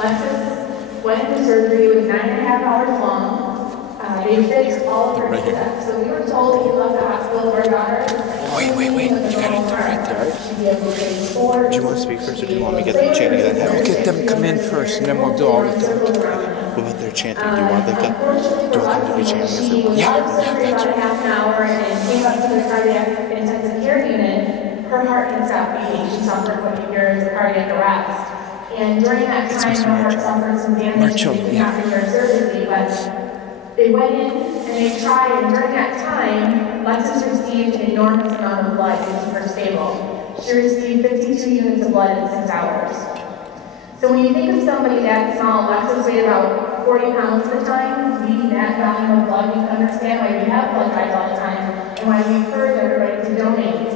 Lexus went into surgery. It was 9.5 hours long. They fixed all of her steps. So we were told we left the hospital with our daughter. Wait. You got it right there. Do you want to speak first, or do you want me to get them chanting and then We'll get them come in first, and then we'll do all the talk. what about their chanting? Do you want them to be chanting as they want? Yeah, that's right. Half an hour and came up to the cardiac intensive care unit. Her heart had stopped beating. She suffered what you hear as cardiac arrest. And during that time, her heart suffered some damage. She could not repair surgically, but they went in and they tried, and during that time, Lexus received an enormous amount of blood to keep her stable. She received 52 units of blood in 6 hours. So when you think of somebody that small, Lexus weighed about 40 pounds at the time, needing that volume of blood, you can understand why we have blood drives all the time, and why we encourage everybody to donate.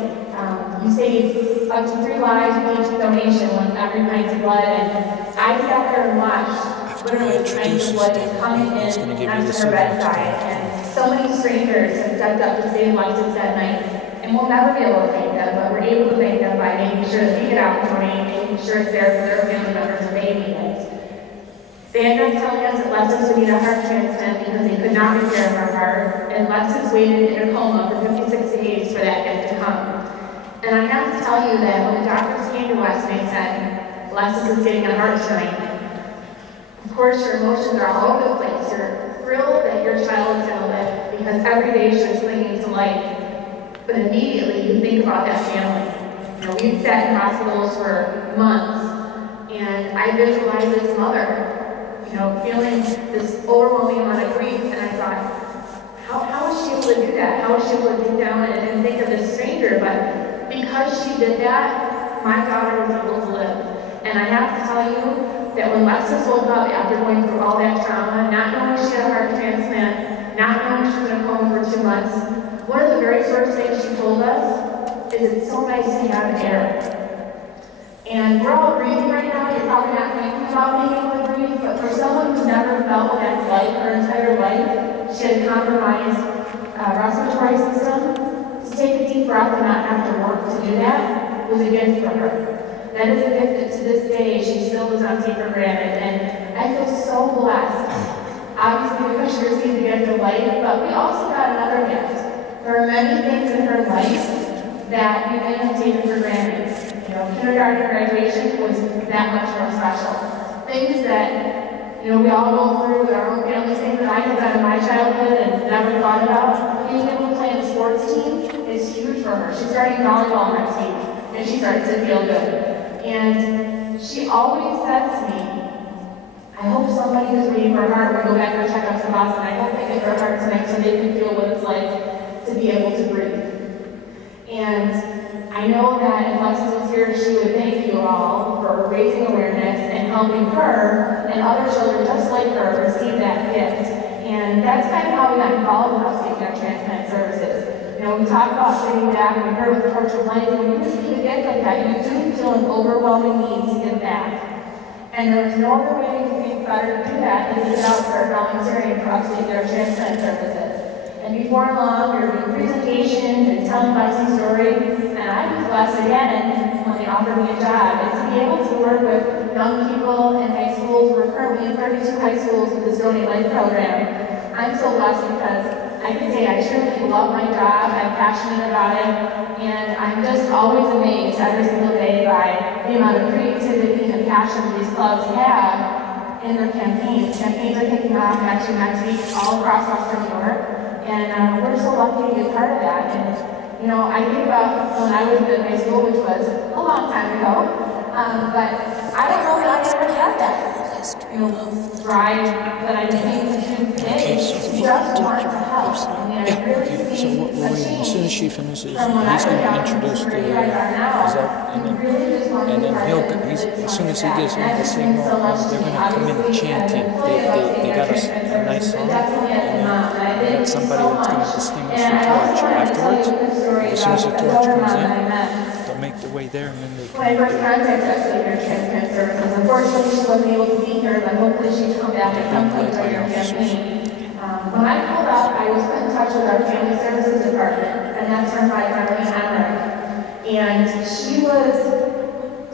You save up to 3 lives with each donation with every pint of blood, and I sat there and watched literally pints of blood coming in after her bedside, and so many strangers have stepped up to save Lexus that night, and we'll never be able to thank them, but we're able to thank them by making sure that we get out and donate, making sure it's there for their family members when they need it. They ended up telling us that Lexus would need a heart transplant because they could not repair her heart, and Lexus waited in a coma for 56 days for that gift to come. And I have to tell you that when the doctors came to us and they said, Lexus is getting a heart shunt, of course your emotions are all over the place. You're thrilled that your child is going to live because every day she's clinging to life. But immediately you think about that family. You know, we've sat in hospitals for months, and I visualized this mother, you know, feeling this overwhelming amount of grief, and I thought, how was she able to do that? How was she able to get down and think of this stranger? But because she did that, my daughter was able to live. And I have to tell you that when Lexus woke up after going through all that trauma, not knowing she had a heart transplant, not knowing she was in a coma for 2 months, one of the very first things she told us is it's so nice to have air. And we're all breathing right now. You're probably not thinking about being able to breathe, but for someone who's never felt what that's like her entire life, she had compromised respiratory system. To take a deep breath and not have to work to do that was a gift for her. That is a gift that to this day she still does not take for granted, and I feel so blessed. Obviously because she received the gift of life, but we also got another gift. There are many things in her life that we may have taken for granted. You know, kindergarten graduation was that much more special. Things that, you know, we all go through with our own families, things that I have done in my childhood and never thought about. Being able to play in a sports team is huge for her. She's starting volleyball next week, and she starts to feel good. And she always says to me, I hope somebody who's waiting for her heart will go back for checkups in Boston. I hope they get her heart tonight so they can feel what it's like to be able to breathe. And I know that if Lexus was here, she would thank you all for raising awareness and helping her and other children just like her receive that gift. And that's kind of how we got involved in Upstate transplant services. You know, we talk about sitting back and we heard with the torch of life, and when you receive a gift like that, you do feel an overwhelming need to give back. And there's no other way to think better to do that than to get out and start volunteering for Upstate transplant services. And before long, we were doing presentations and telling my story, and I was blessed again when they offered me a job. And to be able to work with young people in high schools, we're currently in 32 high schools with this Donate Life program. I'm so blessed because I can say I truly love my job, I'm passionate about it, and I'm just always amazed every single day by the amount of creativity and passion these clubs have in their campaigns. Campaigns are kicking off actually next week all across Western New York, and we're so lucky to be a part of that. And you know, I think about when I was in high school, which was a long time ago, but I don't know that I ever had that. You know, drive that I think to do today. Just want to help. So as soon as she finishes, he's going to introduce the and then as soon as he gives me the signal, they're going to come in chanting. They got a nice song, and then got somebody that's going to distinguish the torch afterwards. As soon as the torch comes in, they'll make their way there, and then they When I first contacted us transplant services, unfortunately she wasn't able to be here, but hopefully she'd come back at some point during her campaign. When I pulled up, I was put in touch with our family services department, and that's run by Captain Mann. And she was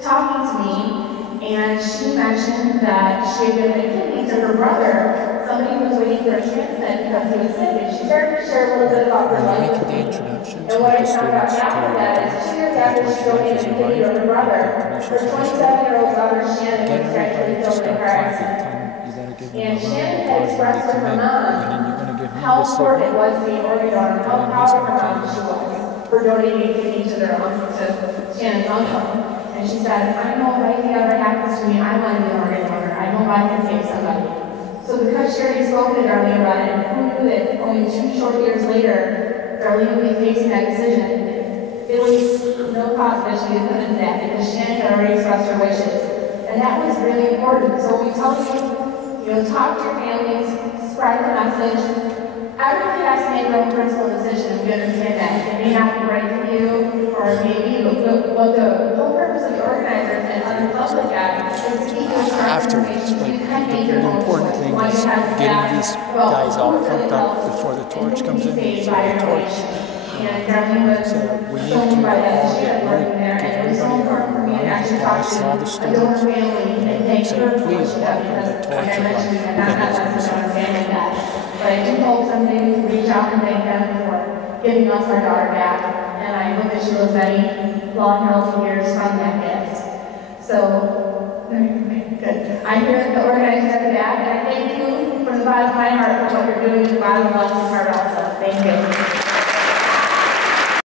talking to me, and she mentioned that she had given a kidney to her brother. Somebody was waiting for a transplant because he was sick, and she started to share a little bit about her life with me. And what I found out after that is 2 years after she donated a kidney to her brother, her 27-year-old daughter Shannon was tragically killed in a car accident. And Shannon had expressed to her mom how important it was to be organ donor, how proud of her mom she was for donating a kidney to their uncle, to Shannon's uncle. And she said, I know if anything ever happens to me, I want to be an organ donor. I know I can save somebody. So because she already spoke to Darlene about it, and who knew that only 2 short years later, Darlene would be facing that decision, it was no cause that she didn't put into that because Shannon had already expressed her wishes. And that was really important. So we tell you, talk to your families, spread the message. Everybody has to make their own personal decision. We understand that. It may not be right for you, or it may be, but the whole purpose of the organizers and other public act is to keep you afterwards. The important thing is getting these guys all pumped up before the torch comes in. So the torch, we need to all get ready, give everybody a round of applause to all the students, and say, please welcome the torch of life that is going to. But I do hope someday we can reach out and thank them for giving us our daughter back. And I hope that she lives many long, healthy years from that gift. So, good. I'm here at the organizers at the back, and I thank you from the bottom of my heart for what you're doing, the bottom of my heart also. Thank you.